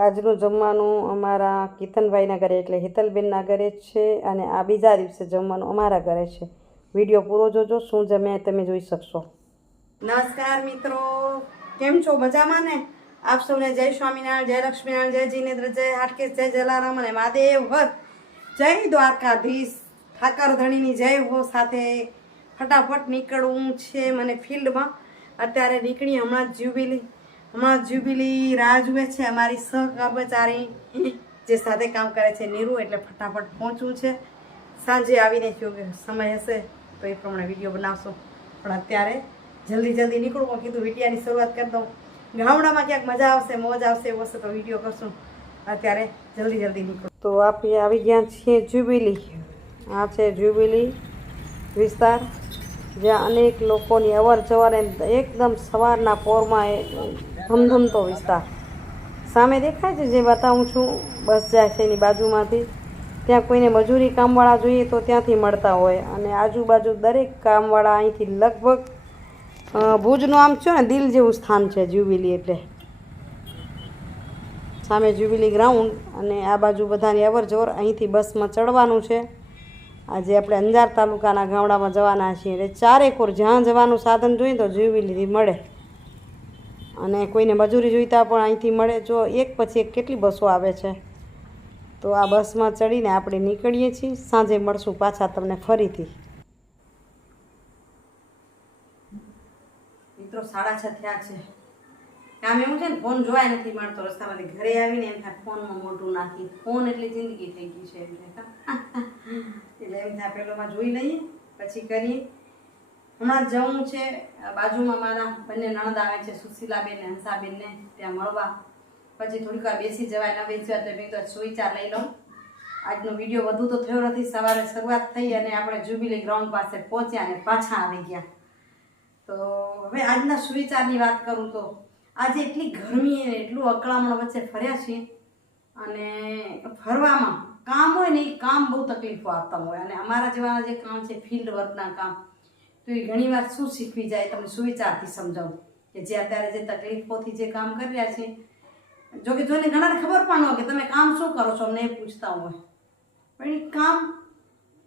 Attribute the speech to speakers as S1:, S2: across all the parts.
S1: આજનું જમવાનું અમારા કિતનભાઈના ઘરે એટલે હિતલબેનના ઘરે છે અને આ બીજા દિવસે જમવાનું અમારા ઘરે છે. વીડિયો પૂરો જોજો, શું જમ્યા તમે જોઈ શકશો. નમસ્કાર મિત્રો, કેમ છો? મજામાં ને? આપ સૌને જય સ્વામિનારાયણ, જય લક્ષ્મીનારાયણ, જય જીનેન્દ્ર, જય હાટકેશ, જય જલારામ અને મહાદેવ હર જય દ્વારકાધીશ. ઠાકર ધણીની જય હો સાથે ફટાફટ નીકળવું છે મને ફિલ્ડમાં. અત્યારે નીકળી હમણાં જ જ્યુબિલી. હમણાં જુબીલી રાહ જુએ છે, અમારી સહકર્મચારી જે સાથે કામ કરે છે, નીરુ એટલે ફટાફટ પહોંચવું છે. સાંજે આવીને જો સમય હશે, તો એ પ્રમાણે વીડિયો બનાવશો. પણ અત્યારે જલ્દી જલ્દી નીકળું, હું કીધું વિડીયાની શરૂઆત કરી દઉં. ગામડામાં ક્યાંક મજા આવશે, મોજ આવશે, એવું હશે તો વીડિયો કરશું. અત્યારે જલ્દી જલ્દી નીકળું. તો આપણે આવી ગયા છીએ જ્યુબિલી. આ છે જ્યુબિલી વિસ્તાર, જ્યાં અનેક લોકોની અવર જવર એકદમ સવારના પોરમાં ધમધમતો વિસ્તાર. સામે દેખાય છે જે બતાવું છું, બસ જાય છે એની બાજુમાંથી. ત્યાં કોઈને મજૂરી કામવાળા જોઈએ તો ત્યાંથી મળતા હોય. અને આજુબાજુ દરેક કામવાળા અહીંથી લગભગ ભુજનું આમ છે ને, દિલ જેવું સ્થાન છે, જ્યુબિલી એટલે. સામે જ્યુબિલી ગ્રાઉન્ડ અને આ બાજુ બધાની અવર જવર અહીંથી બસમાં ચડવાનું છે. આજે આપણે અંજાર તાલુકાના ગામડામાં જવાના છીએ. એટલે ચારેકોર જ્યાં જવાનું સાધન જોઈએ તો જ્યુબિલીથી મળે. અને કોઈને મજૂરી જોઈતા પણ અહીંથી મળે. જો એક પછી એક કેટલી બસો આવે છે? તો આ બસમાં ચડીને આપણે નીકળીએ છીએ. સાંજે મળશું પાછા તમને ફરીથી. મિત્રો, સાડા છ થયા છે. કામ એવું છે ને, ફોન જોવાય નથી મળતો. રસ્તામાંથી ઘરે આવીને એમ થાય, ફોનમાં મોટું નાખી. ફોન એટલે જિંદગી થઈ ગઈ છે એટલે એટલે એમ થાય પેલોમાં જોઈ લઈએ, પછી કરીએ. હમણાં જવું છે. બાજુમાં મારા બંને નણદ આવે છે, સુશીલાબેન ને હંસાબેનને. ત્યાં મળવા. પછી થોડીક વાર બેસી જવાય, ન બેસી તો મેં તો સુવિચાર લઈ લઉં. આજનો વીડિયો વધુ તો થયો નથી. સવારે શરૂઆત થઈ અને આપણે જુબીલી ગ્રાઉન્ડ પાસે પહોંચ્યા અને પાછા આવી ગયા. તો હવે આજના સુવિચારની વાત કરું તો, આજે એટલી ગરમી અને એટલું અકળામણ વચ્ચે ફર્યા છીએ અને ફરવામાં કામ હોય ને એ કામ બહુ તકલીફો આપતા હોય. અને અમારા જેવાના જે કામ છે ફિલ્ડ વર્કના કામ તો એ ઘણી વાર શું શીખવી જાય તમને સુવિચારથી સમજાવું કે જે અત્યારે જે તકલીફોથી જે કામ કરી રહ્યા છે. જો કે જોઈને ઘણાને ખબર પણ હોય કે તમે કામ શું કરો છો, અમને એ પૂછતા હોય. પણ એ કામ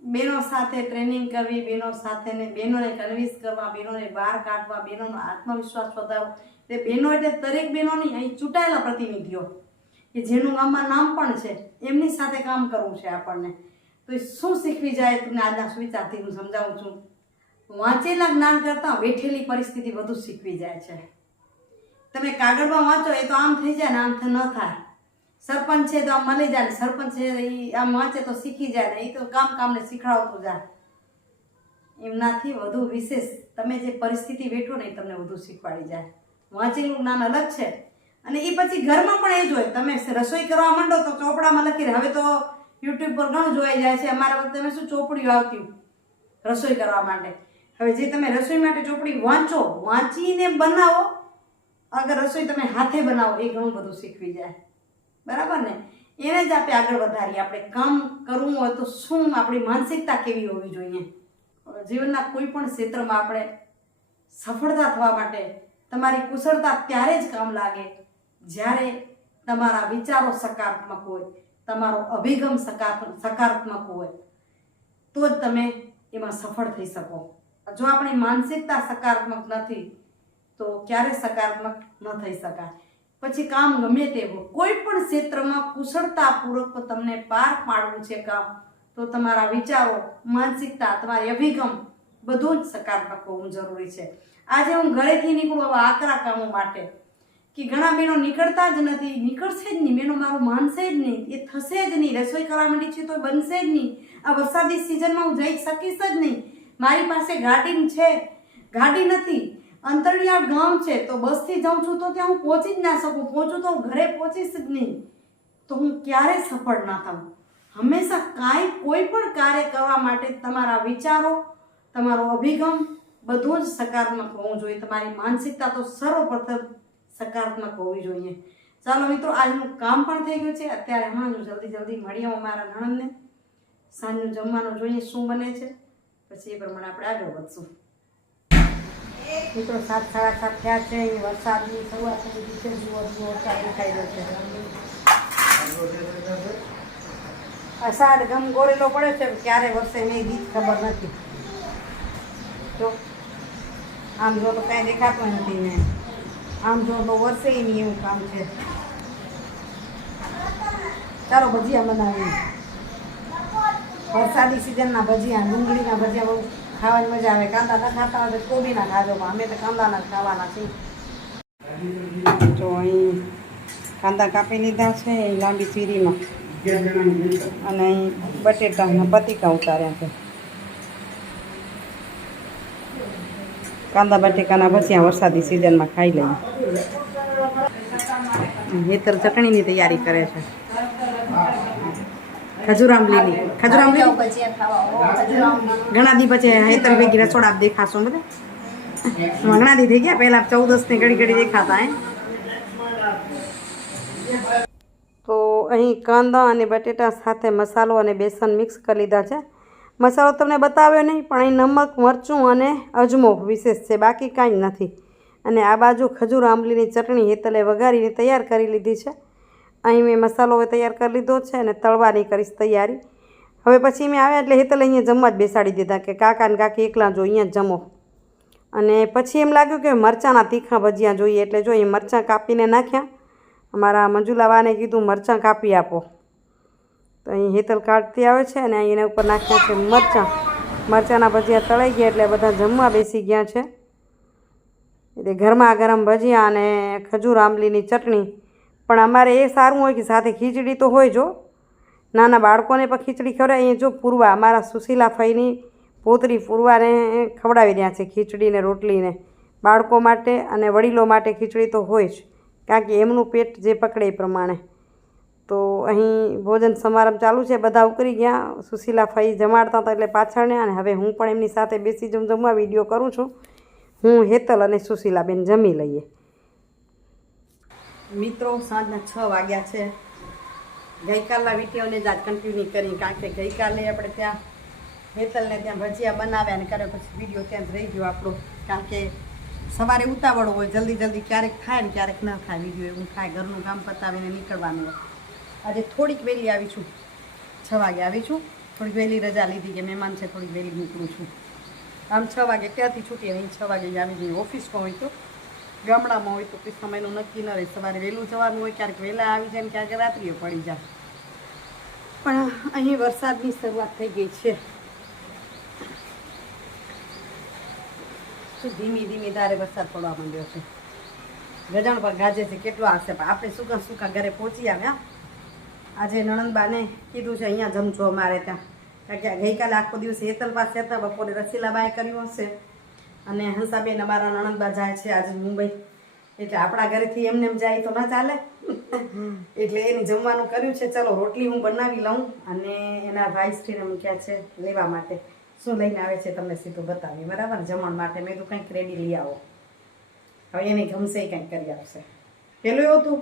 S1: બહેનો સાથે ટ્રેનિંગ કરવી બહેનો સાથે ને બહેનોને કન્વિન્સ કરવા બહેનોને બહાર કાઢવા બહેનોનો આત્મવિશ્વાસ વધારવો. તે બહેનો એટલે દરેક બહેનોની અહીં ચૂંટાયેલા પ્રતિનિધિઓ કે જેનું ગામમાં નામ પણ છે, એમની સાથે કામ કરવું છે આપણને. તો એ શું શીખવી જાય તમને આજના સુવિચારથી હું સમજાવું છું. વાંચેલા જ્ઞાન કરતાં બેઠેલી પરિસ્થિતિ વધુ શીખવી જાય છે. તમે કાગળમાં વાંચો એ તો આમ થઈ જાય ને આમ ન થાય. સરપંચ છે તો આમ મળી જાય ને સરપંચ છે એ આમ વાંચે તો શીખી જાય ને એ તો કામ કામને શીખડાવતું જાય. એમનાથી વધુ વિશેષ તમે જે પરિસ્થિતિ વેઠો ને એ તમને વધુ શીખવાડી જાય. વાંચેલું જ્ઞાન અલગ છે. અને એ પછી ઘરમાં પણ એ જ હોય. તમે રસોઈ કરવા માંડો તો ચોપડામાં લખી હવે તો યુટ્યુબ પર ઘણું જોવાઈ જાય છે. અમારા વખતે શું ચોપડીઓ આવતી? રસોઈ કરવા માટે. હવે જે તમે રસોઈ માટે ચોપડી વાંચો, વાંચીને બનાવો. અગર રસોઈ તમે હાથે બનાવો, એ ઘણું બધું શીખવી જાય. બરાબર ને? એને જ આપણે આગળ વધારીએ. આપણે કામ કરવું હોય તો શું આપણી માનસિકતા કેવી હોવી જોઈએ? જીવનના કોઈ પણ ક્ષેત્રમાં આપણે સફળતા થવા માટે તમારી કુશળતા ત્યારે જ કામ લાગે જ્યારે તમારા વિચારો સકારાત્મક હોય, તમારો અભિગમ સકાર સકારાત્મક હોય. તો જ તમે એમાં સફળ થઈ શકો. જો આપણી માનસિકતા સકારાત્મક નથી, તો ક્યારે સકારાત્મક ન થઈ શકાય? પછી કામ ગમે તેવું, કોઈ પણ ક્ષેત્રમાં કુશળતાપૂર્વક તમને પાર પાડવું છે કામ, તો તમારા વિચારો, માનસિકતા તમારી અભિગમ બધું જ સકારાત્મક હોવું જરૂરી છે. આજે હું ઘરેથી નીકળું આવા આકરા કામો માટે કે ઘણા બહેનો નીકળતા જ નથી, નીકળશે જ નહીં. બહેનો, મારું માનશે જ નહીં. એ થશે જ નહીં. રસોઈ કરવા માંડી છે તો બનશે જ નહીં. આ વરસાદી સિઝનમાં હું જઈ શકીશ જ નહીં. મારી પાસે ગાડી છે. ગાડી નથી. અંતરિયાળ ગામ છે. તો બસથી જાઉં છું તો ત્યાં હું પહોંચી જ ના શકું. પહોંચું તો હું ઘરે પહોંચીશ જ નહીં. તો હું ક્યારે સફળ ના થાઉં? હંમેશા કાંઈ કોઈ પણ કાર્ય કરવા માટે તમારા વિચારો, તમારો અભિગમ બધું જ સકારાત્મક હોવું જોઈએ. તમારી માનસિકતા તો સર્વપ્રથમ સકારાત્મક હોવી જોઈએ. ચાલો મિત્રો, આજનું કામ પણ થઈ ગયું છે. અત્યારે હમણાં જલ્દી જલ્દી મળીએ અમારા નણંદને. સાંજનું જમવાનું જોઈએ, શું બને છે? પછી એ પ્રમાણે આપણે આગળ વધશું. મિત્રો સાત, સાડા સાત થયા છે, એ વરસાદની શરૂઆત થઈ ગઈ છે, જુઓ જુઓ ચાલુ થઈ ગયો છે. અષાઢ ગમ ગોળેલો પડે છે ક્યારે વરસે નહીં, બીજ ખબર નથી. જો, આમ જો તો કાંઈ દેખાતું નથી ને. આમ જો તો વરસે નહીં એવું કામ છે. ચાલો, ભજીયા બનાવીએ. વરસાદી સિઝનના ભજીયા ડુંગળીના ભજીયા બહુ ખાવાની મજા આવે. કાંદા ના ખાતા હોય, તો કોબીના ખાજો અમે તો કાંદાના ખાવાના છીએ. તો અહીં કાંદા કાપી લીધા છે લાંબી ચીરીમાં અને અહીં બટેટાના પતિકા ઉતાર્યા છે. કાંદા બટેકાના ભજીયા વરસાદી સિઝનમાં ખાઈ લઈએ. હેતર ચટણીની તૈયારી કરે છે. ખજૂર આંબલીની ખજૂર આંબલી ઘણા દી પછી હેતર ભેગી રસોડા દેખાશો બધા. ઘણા દી થઈ ગયા પહેલા ચૌદસની ઘડી ઘડી દેખાતા હે. તો અહીં કાંદા અને બટેટા સાથે મસાલો અને બેસન મિક્સ કરી લીધા છે. મસાલો તમને બતાવ્યો નહીં પણ અહીં નમક મરચું અને અજમો વિશેષ છે બાકી કાંઈ નથી. અને આ બાજુ ખજૂર આંબલીની ચટણી હેતલે વઘારીને તૈયાર કરી લીધી છે. અહીં મેં મસાલો હવે તૈયાર કરી લીધો છે અને તળવાની કરીશ તૈયારી. હવે પછી મેં આવ્યા એટલે હેતલ અહીંયા જમવા જ બેસાડી દીધા કે કાકા ને કાકી એકલા જો અહીંયા જમો. અને પછી એમ લાગ્યું કે મરચાંના તીખા ભજીયા જોઈએ એટલે જો એ મરચાં કાપીને નાખ્યા. અમારા મંજુલાવાને કીધું મરચાં કાપી આપો. તો અહીં હેતલ કાઢતી આવે છે અને અહીં એના ઉપર નાખ્યા છે મરચાં. મરચાંના ભજીયા તળાઈ ગયા એટલે બધા જમવા બેસી ગયા છે. એટલે ગરમા ગરમ ભજીયા અને ખજૂર આંબલીની ચટણી પણ અમારે એ સારું હોય કે સાથે ખીચડી તો હોય જો. નાના બાળકોને પણ ખીચડી ખવડાવે અહીંયા જો પૂરવા, અમારા સુશીલા ફઈની પોતરી પૂરવાને ખવડાવી રહ્યા છે ખીચડીને, રોટલીને. બાળકો માટે અને વડીલો માટે ખીચડી તો હોય જ, કારણ કે એમનું પેટ જે પકડે એ પ્રમાણે. તો અહીં ભોજન સમારંભ ચાલુ છે, બધા ઉકરી ગયા. સુશીલા ફઈ જમાડતા હતા એટલે પાછળને અને હવે હું પણ એમની સાથે બેસી જમ જમવા વીડિયો કરું છું. હું હેતલ અને સુશીલાબેન જમી લઈએ. મિત્રો, સાંજના છ વાગ્યા છે. ગઈકાલના વિડીયોને જ આજ કન્ટિન્યુ કરી કારણ કે ગઈકાલે આપણે ત્યાં હેતલને ત્યાં ભજીયા બનાવ્યા અને કર્યા પછી વીડિયો ત્યાં જ રહી ગયો આપણો. કારણ કે સવારે ઉતાવળ હોય, જલ્દી જલ્દી ક્યારેક ખાય ને ક્યારેક ન થાય વીડિયો, એવું ખાય ઘરનું કામ પતાવીને નીકળવાનું હોય. આજે થોડીક વહેલી આવી છું. છ વાગે આવી છું. થોડીક વહેલી રજા લીધી કે મહેમાન છે, થોડીક વહેલી નીકળું છું. આમ છ વાગે, ત્યાંથી છૂટી અહીં છ વાગે આવી જઈએ ઓફિસમાં હોય તો. ગામડામાં હોય તો કોઈ સમયનું નક્કી ન રહે. સવારે વહેલું જવાનું હોય, ક્યારેક વહેલા આવી જાય ને ક્યારેક રાત્રિએ પડી જાય. પણ અહીં વરસાદની શરૂઆત થઈ ગઈ છે. ધીમી ધીમી ધારે વરસાદ પડવા માંડ્યો છે. ગજાણ પર ગાજે છે કેટલો આવશે પણ આપણે સુકા સુકા ઘરે પહોંચી આવ્યા. આજે નણંદબાને કીધું છે, અહીંયા જમજો અમારે ત્યાં. કારણ કે ગઈકાલે આખો દિવસ હેતલ પાસે હતા, બપોરે રસીલાબાએ કર્યું હશે. અને હંસાબેન અમારા નણંદબા જાય છે આજે મુંબઈ. એટલે આપણા ઘરેથી એમને એમ જાય તો ના ચાલે. એટલે એને જમવાનું કર્યું છે. ચલો, રોટલી હું બનાવી લઉં અને એના ભાઈ સ્ત્રીને મૂક્યા છે, લેવા માટે. શું લઈને આવે છે તમને સીધું બતાવીએ. બરાબર? જમણ માટે. મેં તો કંઈક રેડી લઈ આવો. હવે એને ગમશે કંઈક કરી આપશે. પેલું એવું હતું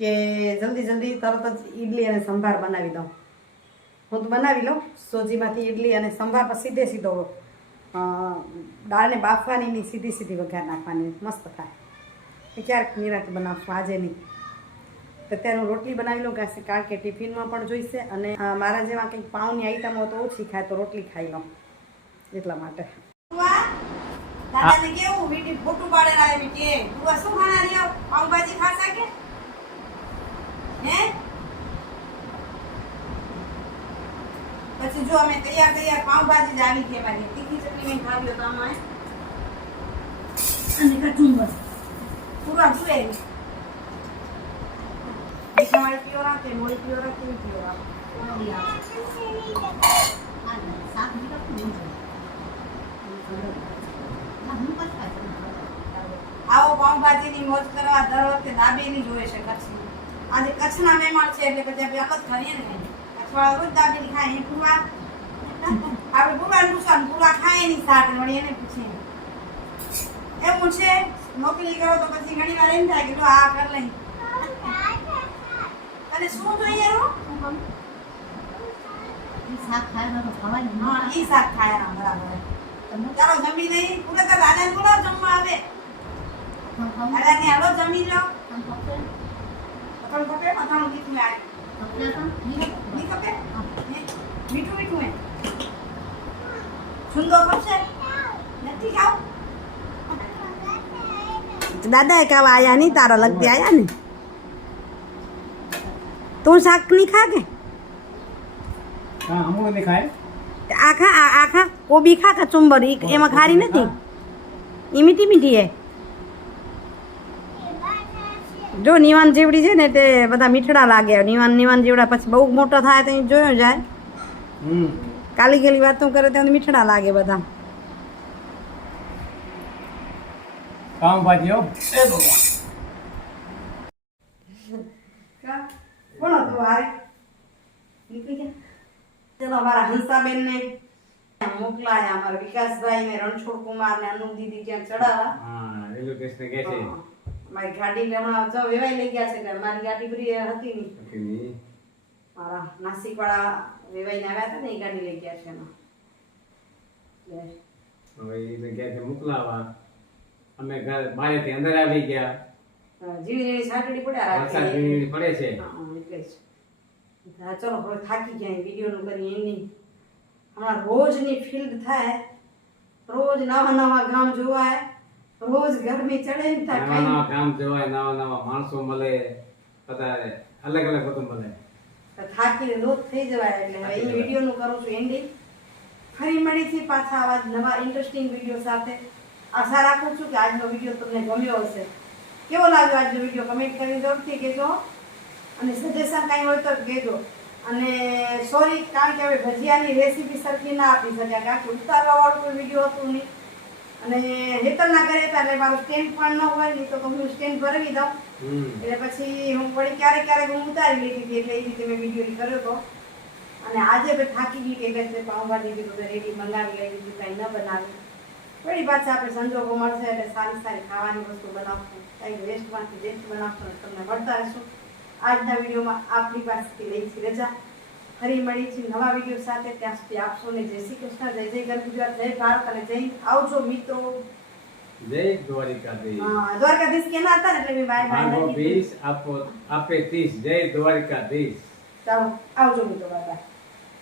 S1: કે જલ્દી જલ્દી તરત જ ઈડલી અને સંભાર બનાવી દઉં. હું તો બનાવી લઉં. સોજીમાંથી ઈડલી અને સંભાર પર સીધે સીધો દાળને બાફવાની નહીં, સીધી સીધી વઘાર નાખવાની. મસ્ત થાય. ક્યારેક નિરાંત બનાવશું, આજે નહીં. તો તેનું રોટલી બનાવી લઉં કાશે કારણ કે ટિફિનમાં પણ જોઈશે. અને મારા જેવા કંઈક પાઉની આઈટમ હોય તો ઓછી ખાય, તો રોટલી ખાઈ લઉં. એટલા માટે. દાદાને કેવું? વીટી ફોટું પાડેલા તું શું ખાના લ્યો પાઉંભાજી કે? હે? પછી જો અમે તૈયાર તૈયાર પાઉંભાજી જ આવી ગઈ મારી તીખી ચટણી મેં ખાવી તો આમાં અને કચુંબર પૂરા જોઈએ મીઠા પીઓ રાખે કે મોળી પીવરા કેવી પીવરા આવો. પાઉંભાજીની મોજ કરવા દર વખતે દાબેલી જોવે છે કચ્છની. આજે કચ્છના મહેમાન છે એટલે પછી આપણે અલગ કરીએ ને. કચ્છવાળા રોજ ખાય એ પૂરા. આપણે પૂરાને પૂછવાનું પૂરા ખાય એની શાક વળી એને પૂછીએ એવું છે? નોકરી કરો તો પછી ઘણી વાર એમ થાય કે જો આ કર લઈ. અને શું જોઈએ રો હા ઈ શાક ખાયા બરાબર.
S2: તમે?
S1: ચાલો જમી નહીં પૂરે તો દાદાને બોલાવો જમવા આવે
S2: ખાવ?
S1: દાદાને હાલો જમી લો. મથાણું ખપે મથાણું મીઠું આવે મીઠું મીઠું હે? સુંદર નથી ખાવ? દાદા એ કાવા આયા નહીં તારા લગતી આયા ને તું શાક નહીં ખા કે?
S3: હા ખાય.
S1: આખા આ- આખા કોબી ખા કચુંબર એમાં ખારી નથી? ઈ મીઠી મીઠી હે? જો નિવાન જેવડી છે ને તે બધા મીઠડા લાગે. નિવાન નિવાન જીવડા પછી બહુ મોટા થાય તો જોયો જાય. કાલી ગેલી વાતો કરે તો મીઠડા લાગે બધા.
S3: કામ
S1: કોણ હતું હારે નીકળી ગયા ચલો અમારા હંસાબેન ને મોકલાયા. અમારા વિકાસભાઈ ને રણછોડ કુમાર ને અનુ દીદી ત્યાં ચડાવવા
S3: હા કે છે.
S1: મારી ગાડી હમણાં જો વેવાઈ લઈ ગયા છે એટલે મારી ગાડી બધી હતી નહીં. મારા નાસિક વાળા વેવાઈને આવ્યા હતા ને એ ગાડી લઈ ગયા છે એમાં
S3: હવે એ જગ્યાએથી મોકલાવા. અમે ઘર બહારેથી અંદર આવી ગયા.
S1: જીવી જેવી સાટડી પડ્યા રાખે.
S3: પડે છે.
S1: હા, એટલે જ. ચલો હવે થાકી ગયા વિડીયોનું કરી એની હમણાં રોજની ફિલ્ડ થાય રોજ નવા નવા ગામ જોવાય. રોજ ગરમી ચડે ને
S3: નવા નવા કામ જોવાય નવા નવા માણસો મળે બધા અલગ અલગ બધું મળે.
S1: થાકીને રોજ થઈ જવાય એટલે હવે એ વિડીયોનું કરું છું એન્ડિંગ ફરી મળીથી પાછા આવા નવા ઇન્ટરેસ્ટિંગ વીડિયો સાથે. આશા રાખું છું કે આજનો વીડિયો તમને ગમ્યો હશે. કેવો લાગ્યો આજનો વીડિયો કમેન્ટ કરી જરૂરથી કહેજો અને સજેશન કાંઈ હોય તો કહેજો. અને સોરી કારણ કે હવે ભજીયાની રેસીપી સરખી ના આપી શક્યા કારણ કે ઉતારવા વાળું કોઈ વીડિયો હતું નહીં. અને હેતરના ઘરે હતા એટલે મારું સ્ટેન્ડ પણ ન હોય નહીં તો હું સ્ટેન્ડ ભરવી દઉં. એટલે પછી હું વળી ક્યારેક ક્યારેક હું ઉતારી લેતી હતી એટલે એ રીતે મેં વીડિયો કર્યો હતો. અને આજે મેં થાકી ગઈ કે એટલે પાઉંભાજી બી બધું રેડી મંગાવી લઈ લીધી કાંઈ ન બનાવી. વળી પાછા આપણે સંજોગો મળશે એટલે સારી સારી ખાવાની વસ્તુ બનાવશું. કાંઈ વેસ્ટમાંથી બેસ્ટ બનાવશું તમને મળતા રહેશું આજના વિડીયોમાં આપની પાસેથી લઈ છીએ રજા. ફરી મળી છીએ નવા વીડિયો સાથે ત્યાં સુધી આપશો ને જય શ્રી કૃષ્ણ જય જય ગર ગુજરાત જય ભારત અને જય. આવજો મિત્રો.
S3: જય દ્વારિકાધીશ.
S1: હા, દ્વારકાધીશ કેના હતા એટલે મેં બાય બાય
S3: આપો આપે ત્રીસ. જય દ્વારિકાધીશ.
S1: ચાલો આવજો મિત્રો બાય.